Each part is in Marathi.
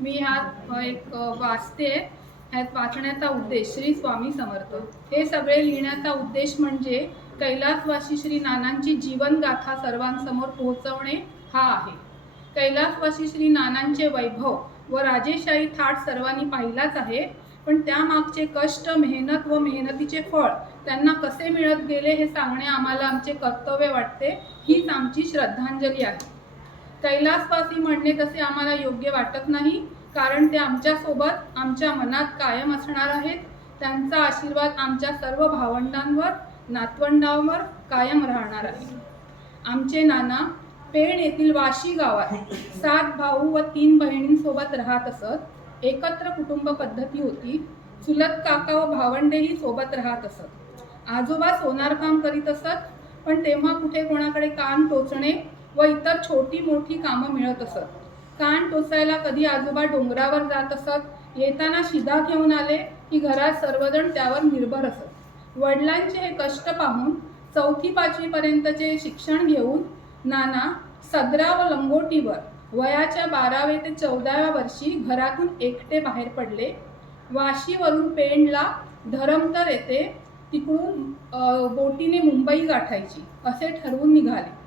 मी ह्यात एक वाचते. ह्यात वाचण्याचा उद्देश श्री स्वामी समर्थ. हे सगळे लिहिण्याचा उद्देश म्हणजे कैलासवासी श्री नानांची जीवनगाथा सर्वांसमोर पोहोचवणे हा आहे. कैलासवासी श्री नानांचे वैभव व राजेशाही थाट सर्वांनी पाहिलाच आहे, पण त्यामागचे कष्ट, मेहनत व मेहनतीचे फळ त्यांना कसे मिळत गेले हे सांगणे आम्हाला आमचे कर्तव्य वाटते. हीच आमची श्रद्धांजली आहे. कैलासवासी म्हणणे तसे आम्हाला योग्य वाटत नाही, कारण ते आमच्यासोबत आमच्या मनात कायम असणार आहेत. त्यांचा आशीर्वाद आमच्या सर्व भावंडांवर, नातवंडांवर कायम राहणार आहे. आमचे नाना पेण येथील वाशी गावात 7 भाऊ व 3 बहिणींसोबत राहत असत. एकत्र कुटुंब पद्धती होती. चुलत काका व भावंडेही सोबत राहत असत. आजोबा सोनारकाम करीत असत, पण तेव्हा कुठे कोणाकडे कान टोचणे व इतर छोटी मोठी कामं मिळत असत. कान टोचायला कधी आजोबा डोंगरावर जात असत. येताना शिदा घेऊन आले की घरात सर्वजण त्यावर निर्भर असत. वडिलांचे हे कष्ट पाहून 4थी-5वी पर्यंतचे शिक्षण घेऊन नाना सदरा व लंगोटीवर वयाच्या 12वे ते 14व्या वर्षी घरातून एकटे बाहेर पडले. वाशीवरून पेणला धरमतर येथे तिकडून बोटीने मुंबई गाठायची असे ठरवून निघाले.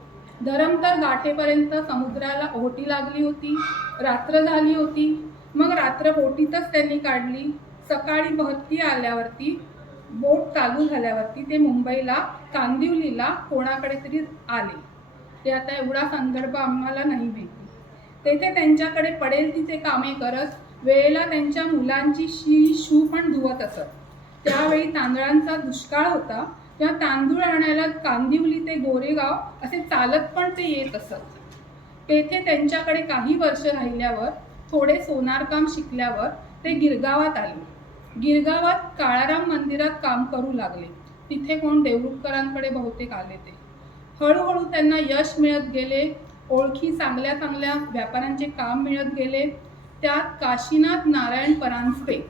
धरमतर गाठेपर्यंत समुद्राला ओहोटी लागली होती. रात्र झाली होती. मग रात्र बोटीतच त्यांनी काढली. सकाळी भरती आल्यावरती, बोट चालू झाल्यावरती ते मुंबईला कांदिवलीला कोणाकडे तरी आले. ते आता एवढा संदर्भ आम्हाला नाही माहिती. तेथे त्यांच्याकडे पडेल तिथे कामे करत वेळेला त्यांच्या मुलांची शू पण धुवत असत. त्यावेळी तांदळांचा दुष्काळ होता, तेव्हा तांदूळ आणायला कांदिवली ते गोरेगाव असे चालत पण ते येत असत. तेथे त्यांच्याकडे काही वर्ष राहिल्यावर, थोडे सोनारकाम शिकल्यावर ते गिरगावात आले. गिरगावात काळाराम मंदिरात काम करू लागले. तिथे कोण देवरुखकरांकडे बहुतेक आले ते. हळूहळू त्यांना यश मिळत गेले. ओळखी, चांगल्या चांगल्या व्यापाऱ्यांचे काम मिळत गेले. त्यात काशीनाथ नारायण परांजपे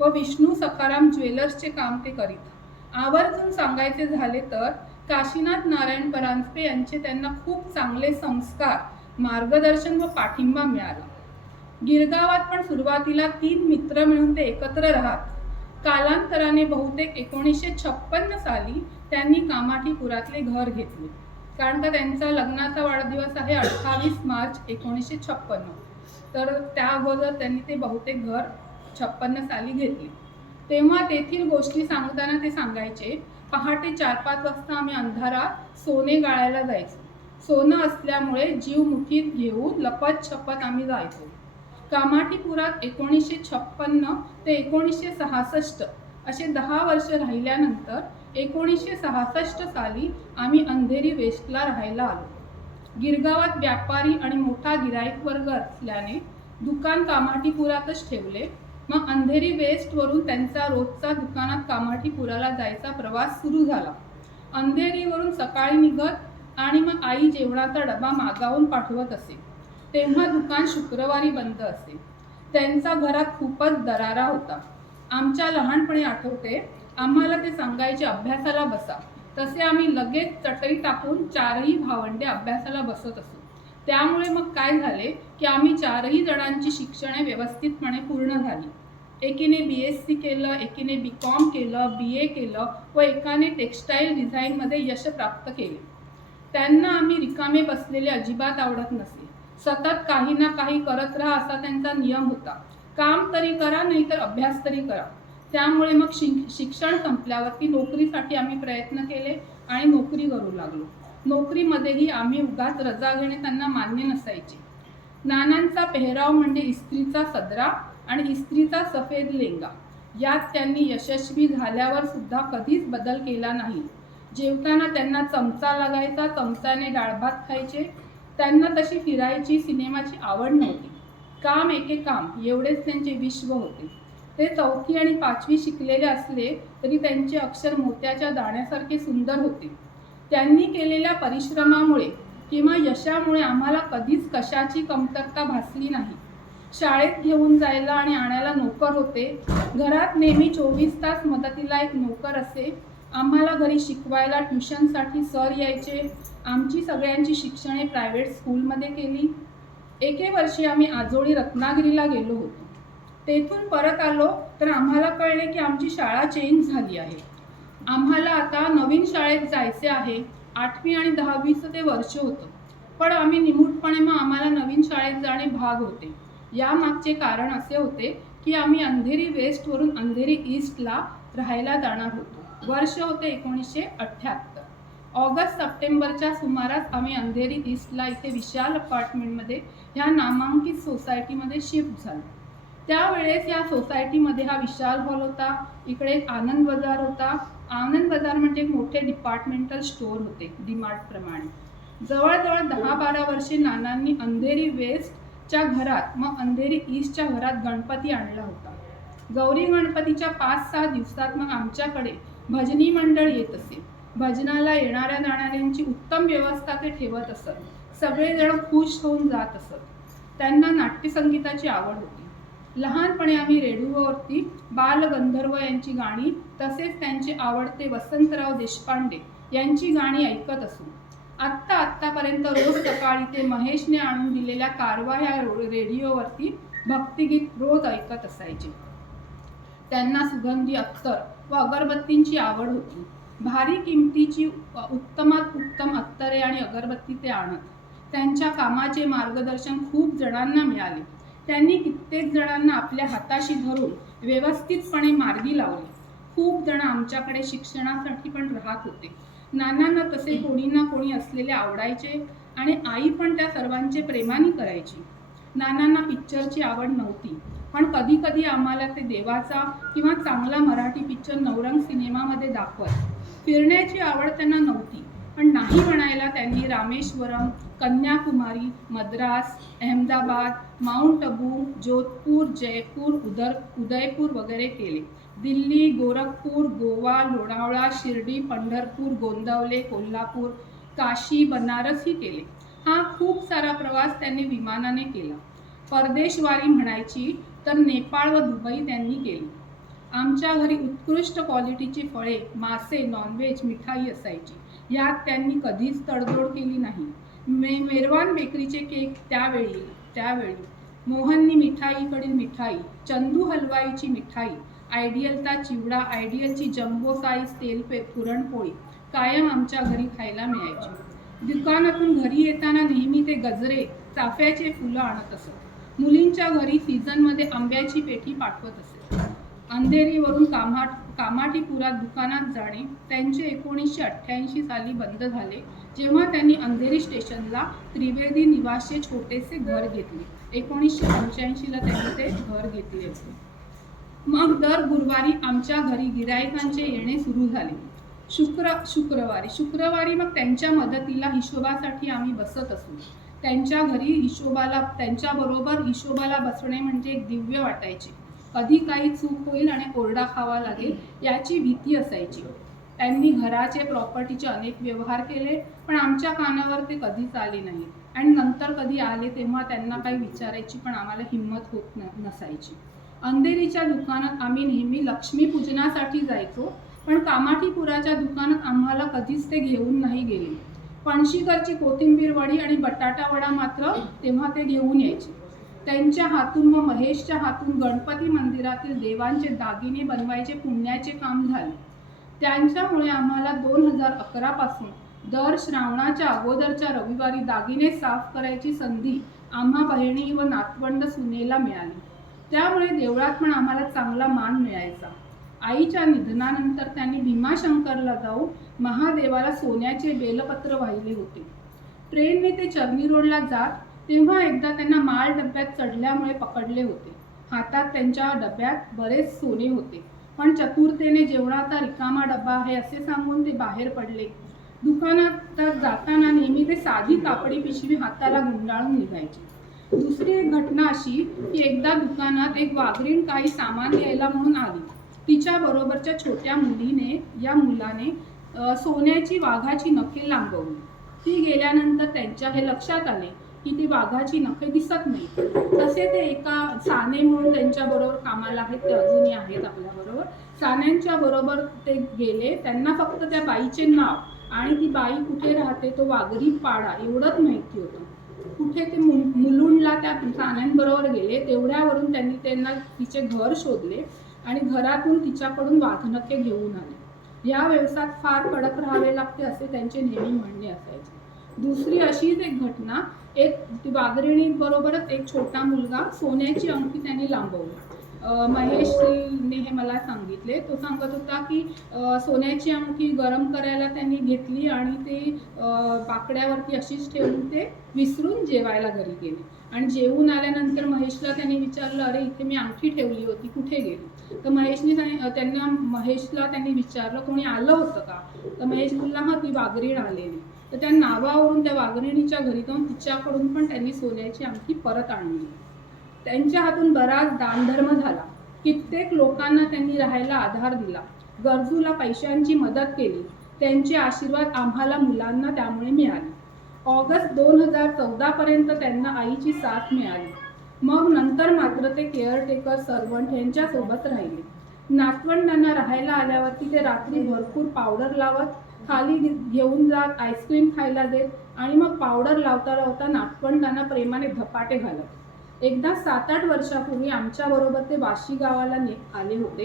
व विष्णू सखाराम ज्वेलर्सचे काम ते करीत. आवर्जून सांगायचे झाले तर काशीनाथ नारायण परांजपे यांचे त्यांना खूप चांगले संस्कार, मार्गदर्शन व पाठिंबा मिळाला. गिरगावात पण सुरुवातीला 3 मित्र मिळून ते एकत्र राहत. कालांतराने बहुतेक 1956 साली त्यांनी कामाठीपुरातले घर घेतले, कारण का त्यांचा लग्नाचा वाढदिवस आहे 28 मार्च 1956. तर त्या अगोदर त्यांनी ते बहुतेक घर 56 साली घेतले. तेव्हा तेथील गोष्टी सांगताना ते सांगायचे, पहाटे 4-5 वाजता आम्ही अंधारात सोने गाळायला जायचो. सोनं असल्यामुळे जीव मुठीत घेऊन लपत छपत आम्ही जायचो. कामाठीपुरात 1956 ते 1966 असे 10 वर्ष राहिल्यानंतर 1966 साली आम्ही अंधेरी वेस्टला राहायला आलो. गिरगावात व्यापारी आणि मोठा गिराईक वर्ग असल्याने दुकान कामाठीपुरातच ठेवले. मग अंधेरी वेस्टवरून त्यांचा रोजचा दुकानात कामाठीपुराला जायचा प्रवास सुरू झाला. अंधेरीवरून सकाळी निघत आणि मग आई जेवणाचा डबा मागावून पाठवत असे. तेव्हा दुकान शुक्रवारी बंद असे. त्यांचा घरात खूपच दरारा होता. आमच्या लहानपणी आठवते, आम्हाला ते सांगायचे अभ्यासाला बसा, तसे आम्ही लगेच चटई टाकून 4ही भावंडे अभ्यासाला बसत असू. त्यामुळे मग काय झाले की आम्ही 4ही जणांची शिक्षणे व्यवस्थितपणे पूर्ण झाली. एकीने BSc केलं, एकीने BCom केलं, BA केलं व एकाने टेक्स्टाईल डिझाईनमध्ये यश प्राप्त केले. त्यांना आम्ही रिकामे बसलेले अजिबात आवडत नसे. सतत काही ना काही करत राहा असा त्यांचा नियम होता. काम तरी करा, नाहीतर अभ्यास तरी करा. त्यामुळे मग शिक्षण संपल्यावरती नोकरीसाठी आम्ही प्रयत्न केले आणि नोकरी करू लागलो. नोकरीमध्येही आम्ही उगाच रजा घेणे त्यांना मान्य नसायचे. नानांचा पेहराव म्हणजे इस्त्रीचा सदरा आणि इस्त्रीचा सफेद लेंगा. यात त्यांनी यशस्वी झाल्यावर सुद्धा कधीच बदल केला नाही. जेवताना त्यांना चमचा लागायचा, चमच्याने डाळभात खायचे. त्यांना तशी फिरायची, सिनेमाची आवड नव्हती. काम एके काम एवढेच त्यांचे विश्व होते. ते 4थी आणि 5वी शिकलेले असले तरी त्यांचे अक्षर मोत्याच्या दाण्यासारखे सुंदर होते. त्यांनी केलेल्या परिश्रमामुळे किंवा यशामुळे आम्हाला कधीच कशाची कमतरता भासली नाही. शाळेत घेऊन जायला आणि आणायला नोकर होते. घरात नेहमी 24 तास मदतीला एक नोकर असे. आम्हाला घरी शिकवायला ट्युशनसाठी सर यायचे. आमची सगळ्यांची शिक्षणे प्रायव्हेट स्कूलमध्ये केली. एके वर्षी आम्ही आजोळी रत्नागिरीला गेलो होतो. तेथून परत आलो तर आम्हाला कळले की आमची शाळा चेंज झाली आहे. आम्हाला आता नवीन शाळेत जायचे आहे. 8वी आणि 10वीचं ते वर्ष होतं. पण आम्ही निमूटपणे मग आम्हाला नवीन शाळेत जाणे भाग होते. यामागचे कारण असे होते की आम्ही अंधेरी वेस्टवरून अंधेरी ईस्टला राहायला जाणार होतो. वर्ष होते 1978. ऑगस्ट सप्टेंबरच्या सुमारास आम्ही अंधेरी ईस्टला इथे विशाल अपार्टमेंटमध्ये ह्या नामांकित सोसायटीमध्ये शिफ्ट झालो. त्यावेळेस या सोसायटीमध्ये हा विशाल हॉल होता. इकडे आनंद बाजार होता. आनंद बाजार म्हणजे एक मोठे डिपार्टमेंटल स्टोअर होते, डीमार्ट प्रमाणे. जवळजवळ 10-12 वर्षे नानांनी अंधेरी वेस्टच्या घरात मग अंधेरी ईस्टच्या घरात गणपती आणला होता. गौरी गणपतीच्या 5-6 दिवसात मग आमच्याकडे भजनी मंडळ येत असे. भजनाला येणाऱ्या जाणाऱ्यांची उत्तम व्यवस्था ते ठेवत असत. सगळेजण खुश होऊन जात असत. त्यांना नाट्यसंगीताची आवड होती. लहानपणी आम्ही रेडिओवरती बालगंधर्व यांची गाणी तसेच त्यांचे आवडते वसंतराव देशपांडे यांची गाणी ऐकत असू. आत्तापर्यंत रोज सकाळी ते महेशने आणून दिलेल्या कारवा ह्या रेडिओवरती भक्तिगीत रोज ऐकत असायचे. त्यांना सुगंधी अत्तर व अगरबत्तींची आवड होती. भारी किमतीची उत्तमात उत्तम अत्तरे आणि अगरबत्ती ते आणत. त्यांच्या कामाचे मार्गदर्शन खूप जणांना मिळाले. त्यांनी कित्येक जणांना आपल्या हाताशी धरून व्यवस्थितपणे मार्गी लावले. खूप जण आमच्याकडे शिक्षणासाठी पण राहत होते. नानांना तसे कोणी ना कोणी असलेले आवडायचे आणि आई पण त्या सर्वांचे प्रेमाने करायची. नानांना पिक्चरची आवड नव्हती, पण कधी कधी आम्हाला ते देवाचा किंवा चांगला मराठी पिक्चर नवरंग सिनेमामध्ये दाखवत. फिरण्याची आवड त्यांना नव्हती, पण नाही म्हणायला त्यांनी रामेश्वरम, कन्याकुमारी, मद्रास, अहमदाबाद, माउंट अबू, जोधपूर, जयपूर, उदयपूर वगैरे केले. दिल्ली, गोरखपूर, गोवा, लोणावळा, शिर्डी, पंढरपूर, गोंदवले, कोल्हापूर, काशी, बनारसही केले. हा खूप सारा प्रवास त्यांनी विमानाने केला. परदेशवारी म्हणायची तर नेपाळ व दुबई त्यांनी केली. आमच्या घरी उत्कृष्ट क्वालिटीची फळे, मासे, नॉनव्हेज, मिठाई असायची. यात त्यांनी कधीच तडजोड केली नाही. मेरवान बेकरीचे केक त्यावेळी मोहननी मिठाईकडील मिठाई, चंदू हलवाईची मिठाई, आयडियलचा चिवडा, आयडियलची जम्बो साईज तेल पुरणपोळी कायम आमच्या घरी खायला मिळायची. दुकानातून घरी येताना नेहमी ते गजरे, चाफ्याचे फुलं आणत असत. मुलींच्या घरी सीझनमध्ये आंब्याची पेटी पाठवत असे. अंधेरीवरून कामाठीपुरात दुकानात जाणे त्यांचे 1988 साली बंद झाले, जेव्हा त्यांनी अंधेरी स्टेशनला त्रिवेदी निवासचे छोटेसे घर घेतले. 1985ला त्यांनी ते घर घेतले होते. मग दर गुरुवारी आमच्या घरी गिरायकांचे येणे सुरू झाले. शुक्रवारी मग त्यांच्या मदतीला हिशोबासाठी आम्ही बसत असू. त्यांच्या घरी त्यांच्याबरोबर हिशोबाला बसणे म्हणजे एक दिव्य वाटायचे. कधी काही चूक होईल आणि ओरडा खावा लागेल याची भीती असायची. त्यांनी घराचे, प्रॉपर्टीचे अनेक व्यवहार केले, पण आमच्या कानावर ते कधीच आले नाही. आणि नंतर कधी आले तेव्हा त्यांना काही विचारायची पण आम्हाला हिंमत होत नसायची. अंधेरीच्या दुकानात आम्ही नेहमी लक्ष्मीपूजनासाठी जायचो, पण कामाठीपुराच्या दुकानात आम्हाला कधीच ते घेऊन नाही गेले. पणशीकरची कोथिंबीर वडी आणि बटाटा वडा मात्र तेव्हा ते घेऊन यायचे. त्यांच्या हातून व महेशच्या हातून गणपती मंदिरातील देवांचे दागिने बनवायचे पुण्याचे काम झाले. त्यांच्यामुळे आम्हाला 2011 पासून दर श्रावणाच्या अगोदरच्या रविवारी दागिने साफ करायची संधी आम्हा बहिणी व नातवंड सुनेला मिळाली. त्यामुळे देवळात पण आम्हाला चांगला मान मिळायचा. आईच्या निधनानंतर त्यांनी भीमाशंकरला जाऊन महादेवाला सोन्याचे बेलपत्र वाहिले होते. ट्रेनने ते चर्नी रोडला जात तेव्हा एकदा त्यांना माल डब्यात चढल्यामुळे पकडले होते. हातात त्यांच्या डब्यात बरेच सोने होते, पण चतुरतेने जेवणाचा रिकामा डबा आहे असे सांगून ते बाहेर पडले. दुकानात जाताना नेहमी ते साधी कापडी पिशवी हाताला गुंडाळून निघायची. दुसरी एक घटना अशी की एकदा दुकानात एक वाघरीण काही सामान घ्यायला म्हणून आली. तिच्या बरोबरच्या छोट्या मुलाने सोन्याची वाघाची नखे लांबवली. ती गेल्यानंतर त्यांच्या हे लक्षात आले की ती वाघाची नखे दिसत नाही. तसे ते एका साने म्हणून त्यांच्या बरोबर कामाला आहेत, ते अजूनही आहेत आपल्याबरोबर. सान्यांच्या बरोबर ते गेले. त्यांना फक्त त्या बाईचे नाव आणि ती बाई कुठे राहते तो वाघरी पाडा एवढंच माहिती होतं. कुठे ते मुलुंडला त्या नाण्यांबरोबर गेले. तेवढ्यावरून त्यांनी त्यांना तिचे घर शोधले आणि घरातून तिच्याकडून वाघनखे घेऊन आले. या व्यवसायात फार कडक राहावे लागते असे त्यांचे नेहमी म्हणणे असायचे. दुसरी अशीच एक घटना, एक वाघरिणी बरोबरच एक छोटा मुलगा सोन्याची अंगठी त्यांनी लांबवली. महेशने हे मला सांगितले. तो सांगत होता की सोन्याची अंगठी गरम करायला त्यांनी घेतली आणि ते बाकड्यावरती अशीच ठेवून ते विसरून जेवायला घरी गेले. आणि जेवून आल्यानंतर महेशला त्यांनी विचारलं, अरे इथे मी अंगठी ठेवली होती, कुठे गेली? तर महेशला त्यांनी विचारलं, कोणी आलं होतं का? तर महेश बोलला, हा ती वाघरीण आलेली. तर त्या नावावरून त्या वाघरिणीच्या घरी जाऊन तिच्याकडून पण त्यांनी सोन्याची अंगठी परत आणली. त्यांच्या हातून बराच दानधर्म झाला. कित्येक लोकांना त्यांनी राहायला आधार दिला, गरजूला पैशांची मदत केली. त्यांचे आशीर्वाद आम्हाला मुलांना त्यामुळे मिळाले. ऑगस्ट 2014 पर्यंत त्यांना आईची साथ मिळाली. मग नंतर मात्र ते केअरटेकर सर्वंट यांच्यासोबत राहिले. नातवंडांना राहायला आल्यावरती ते रात्री भरपूर पावडर लावत, खाली घेऊन जात, आईस्क्रीम खायला देत आणि मग पावडर लावता लावता नातवंडांना प्रेमाने धपाटे घालत. एकदा 7-8 वर्षापूर्वी आमच्याबरोबर ते वाशी गावाला आले होते.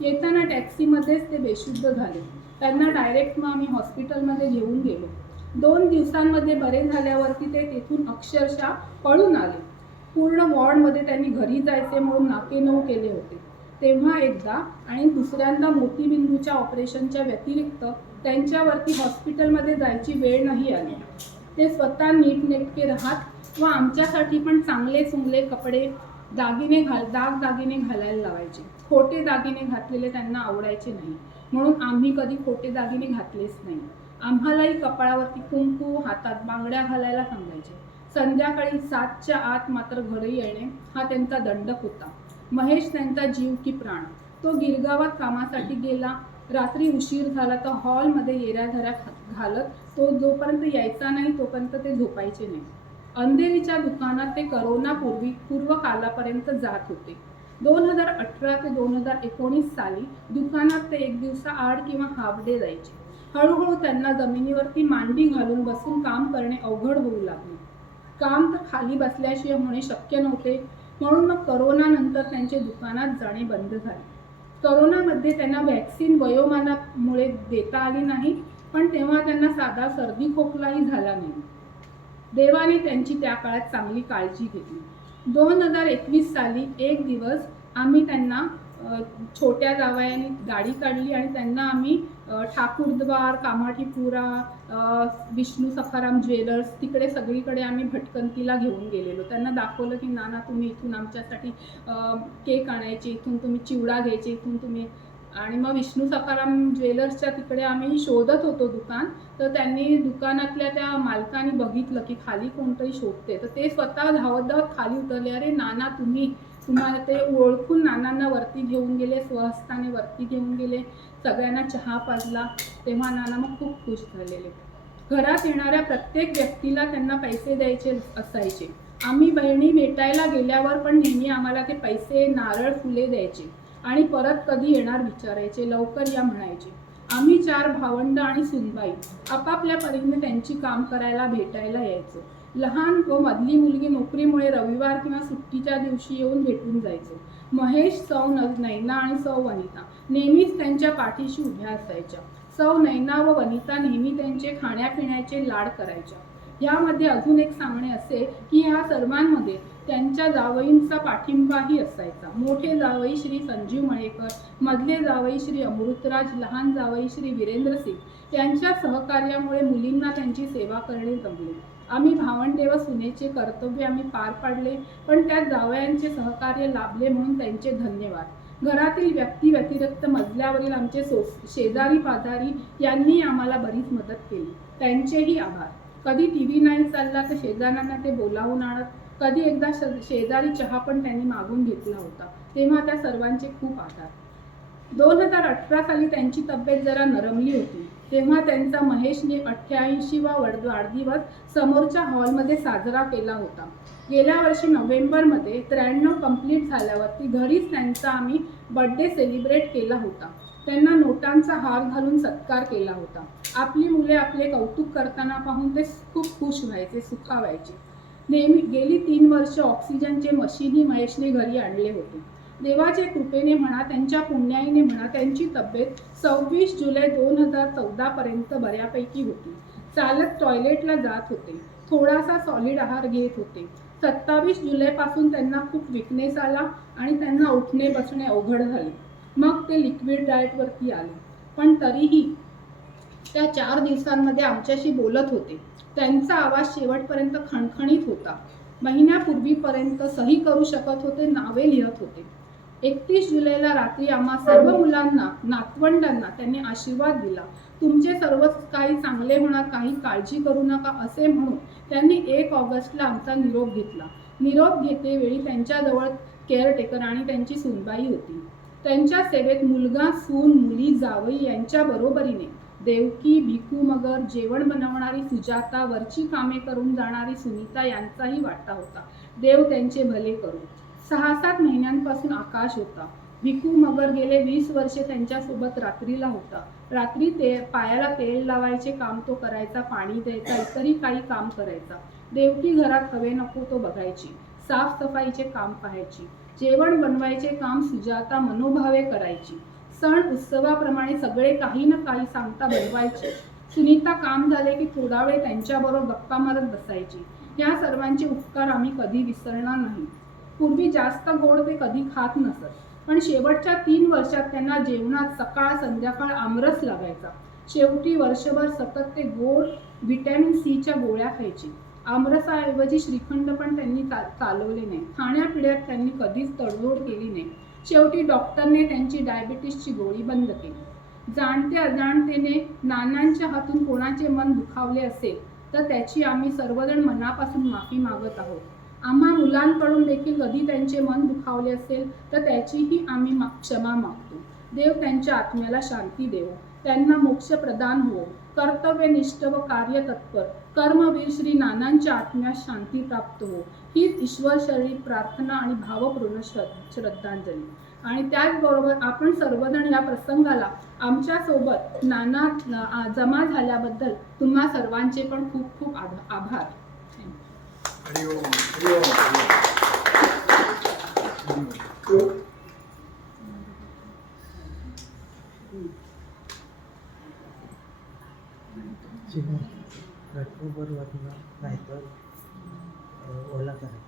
येताना टॅक्सीमध्येच ते बेशुद्ध झाले. त्यांना डायरेक्ट मग आम्ही हॉस्पिटलमध्ये घेऊन गेलो. 2 दिवसांमध्ये बरे झाल्यावरती ते तेथून अक्षरशः पळून आले. पूर्ण वॉर्डमध्ये त्यांनी घरी जायचे म्हणून नाकेनऊ केले होते. तेव्हा एकदा आणि दुसऱ्यांदा मोतीबिंदूच्या ऑपरेशनच्या व्यतिरिक्त त्यांच्यावरती हॉस्पिटलमध्ये जायची वेळ नाही आली. ते स्वतः नीटनेटके राहत व आमच्यासाठी पण चांगले चुंगले कपडे, दागिने घालायला लावायचे. खोटे दागिने घातलेले त्यांना आवडायचे नाही, म्हणून आम्ही कधी खोटे दागिने घातलेच नाही. आम्हालाही कपाळावरती कुंकू, हातात बांगड्या घालायला सांगायचे. संध्याकाळी 7च्या आत मात्र घरी येणे हा त्यांचा दंडक होता. महेश त्यांचा जीव की प्राण. तो गिरगावात कामासाठी गेला. रात्री उशीर झाला तर हॉलमध्ये येऱ्याधऱ्या घालत तो जोपर्यंत यायचा नाही तोपर्यंत ते झोपायचे नाही. अंधेरीच्या दुकानात ते पूर्व कालापर्यंत जात होते. 2018 ते 2019 साली दुकानात ते एक दिवसाआड किंवा हाफ डे जायचे. हळूहळू त्यांना जमिनीवरती मांडी घालून बसून काम करणे अवघड होऊ लागले. काम तर खाली बसल्याशिवाय होणे शक्य नव्हते, म्हणून मग करोनानंतर त्यांचे दुकानात जाणे बंद झाले. करोनामध्ये त्यांना व्हॅक्सिन वयोमानामुळे देता आली नाही, पण तेव्हा त्यांना साधा सर्दी खोकलाही झाला नाही. देवाने त्यांची त्या काळात चांगली काळजी घेतली. 2021 साली एक दिवस आम्ही त्यांना छोट्या जावयाने गाडी काढली आणि त्यांना आम्ही ठाकूरद्वार, कामाठीपुरा, विष्णू सखाराम ज्वेलर्स तिकडे सगळीकडे आम्ही भटकंतीला घेऊन गेलेलो. त्यांना दाखवलं की नाना तुम्ही इथून आमच्यासाठी केक आणायचे, इथून तुम्ही चिवडा घ्यायचे, इथून तुम्ही. आणि मग विष्णू सखाराम ज्वेलर्सच्या तिकडे आम्ही शोधत होतो दुकान. तर त्यांनी दुकानातल्या त्या मालकाने बघितलं की खाली कोणतरी शोधते. तर ते स्वतः धावत धावत खाली उतरले. अरे नाना तुम्हाला ते ओळखून नानांना वरती घेऊन गेले, स्वहस्ताने वरती घेऊन गेले, सगळ्यांना चहा पाजला. तेव्हा नाना मग खूप खुश झालेले. घरात येणाऱ्या प्रत्येक व्यक्तीला त्यांना पैसे द्यायचे असायचे. आम्ही बहिणी भेटायला गेल्यावर पण नेहमी आम्हाला ते पैसे, नारळ, फुले द्यायचे आणि परत कधी येणार विचारायचे, लवकर या म्हणायचे. आम्ही 4 भावंड आणि सुनबाई आपापल्या परीने त्यांची काम करायला भेटायला यायचो. लहान व मधली मुलगी नोकरीमुळे रविवार किंवा सुट्टीच्या दिवशी येऊन भेटून जायचो. महेश, सौ नैना आणि सौ वनिता नेहमीच त्यांच्या पाठीशी उभ्या असायच्या. सौ नैना व वनिता नेहमी त्यांचे खाण्यापिण्याचे लाड करायच्या. यामध्ये अजून एक सांगणे असे की ह्या सर्वांमध्ये त्यांच्या जावईंचा पाठिंबाही असायचा. मोठे जावई श्री संजीव मळेकर, मधले जावई श्री अमृतराज, लहान जावई श्री वीरेंद्र सिंग यांच्या सहकार्यामुळे मुलींना त्यांची सेवा करणे जमले. आम्ही भावंडे व सुनेचे कर्तव्य आम्ही पार पाडले, पण त्या जावयांचे सहकार्य लाभले म्हणून त्यांचे धन्यवाद. घरातील व्यक्ती व्यतिरिक्त मजल्यावरील आमचे शेजारी पाजारी यांनी आम्हाला बरीच मदत केली, त्यांचेही आभार. कधी टीव्ही नाही चालला तर शेजाऱ्यांना ते बोलावून आणत. कधी एकदा शेजारी चहा पण त्यांनी मागून घेतला होता, तेव्हा त्या सर्वांचे खूप आभार. 2018 साली त्यांची तब्येत जरा नरमली होती. तेव्हा त्यांचा महेशने 88वा वाढदिवस समोरच्या हॉलमध्ये साजरा केला होता. गेल्या वर्षी नोव्हेंबरमध्ये 93 कंप्लीट झाल्यावरती घरीच त्यांचा आम्ही बर्थडे सेलिब्रेट केला होता. त्यांना नोटांचा हार घालून सत्कार केला होता. आपली मुले आपले कौतुक करताना पाहून ते खूप खुश व्हायचे, सुखावायचे. गेली 3 वर्ष ऑक्सिजनचे मशीनही महेशने घरी आणले होते. देवाच्या कृपेने म्हणा, त्यांच्या पुण्याईने म्हणा, त्यांची तब्येत 26 जुलै 2014 पर्यंत बऱ्यापैकी होती. चालत टॉयलेटला जात होते. थोडासा सॉलिड आहार घेत होते. 27 जुलैपासून त्यांना खूप विकनेस आला आणि त्यांना उठणे बसणे अवघड झाले. मग ते लिक्विड डाएटवरती आले. पण तरीही त्या 4 दिवसांमध्ये आमच्याशी बोलत होते. त्यांचा आवाज शेवटपर्यंत खणखणीत होता. महिन्यापूर्वीपर्यंत सही करू शकत होते, नावे लिहत होते. 31 जुलैला रात्री आम्हा सर्व मुलांना, नातवंडांना त्यांनी आशीर्वाद दिला. तुमचे सर्व काही चांगले होणार, काही काळजी करू नका असे म्हणून त्यांनी 1 ऑगस्टला आमचा निरोप घेतला. निरोप घेतेवेळी त्यांच्याजवळ केअरटेकर आणि त्यांची सूनबाई होती. त्यांच्या सेवेत मुलगा, सून, मुली, जावई यांच्या बरोबरीने देवकी, भिकू मगर, जेवण बनवणारी सुजाता, वरची कामे करून जाणारी सुनीता यांचाही वाटा होता. देव त्यांचे भले करो. 6-7 महिन्यांपासून आकाश होता. भिकू मगर गेले 20 वर्षे त्यांच्यासोबत रात्रीला होता. रात्री पायाला तेल लावायचे काम तो करायचा, पाणी द्यायचा, इतरही काही काम करायचा. देवकी घरात हवे नको तो बघायची, साफसफाईचे काम पाहायची, जेवण बनवायचे काम सुजाता मनोभावे करायची. सण उत्सवाप्रमाणे सगळे काही ना काही सांगता बनवायचे. सुनीता काम झाले की थोडा वेळ त्यांच्याबरोबर गप्पा मारत बसायची. या सर्वांचे उपकार आम्ही कधी विसरणार नाही. पूर्वी जास्त गोड ते कधी खात नसत, पण शेवटच्या 3 वर्षात त्यांना जेवणात सकाळ संध्याकाळ आमरस लागायचा. शेवटी वर्षभर सतत ते गोड व्हिटॅमिन सीच्या गोळ्या खायचे. आमरसाऐवजी श्रीखंड पण त्यांनी चालवले नाही. खाण्यापिण्यात त्यांनी कधीच तडजोड केली नाही. शेवटी डॉक्टरने त्यांची डायबिटीसची गोळी बंद केली. जाणते अजाणतेने नानांच्या हातून कोणाचे मन दुखावले असेल तर त्याची आम्ही सर्वजण मनापासून माफी मागत आहोत. आम्हा मुलांकडून देखील कधी त्यांचे मन दुखावले असेल तर त्याचीही आम्ही क्षमा मागतो. देव त्यांच्या आत्म्याला शांती देवो, त्यांना मोक्ष प्रदान हो. कर्तव्यनिष्ठ व कार्यतत्पर कर्मवीर श्री नानांच्या आत्म्यास शांती प्राप्त हो, हीच ईश्वरचरणी प्रार्थना आणि भावपूर्ण श्रद्धांजली. आणि त्याचबरोबर आपण सर्वजण या प्रसंगाला आमच्यासोबत नाना जमा झाल्याबद्दल तुम्हा सर्वांचे पण खूप खूप आभार. नाही तर ओला करा.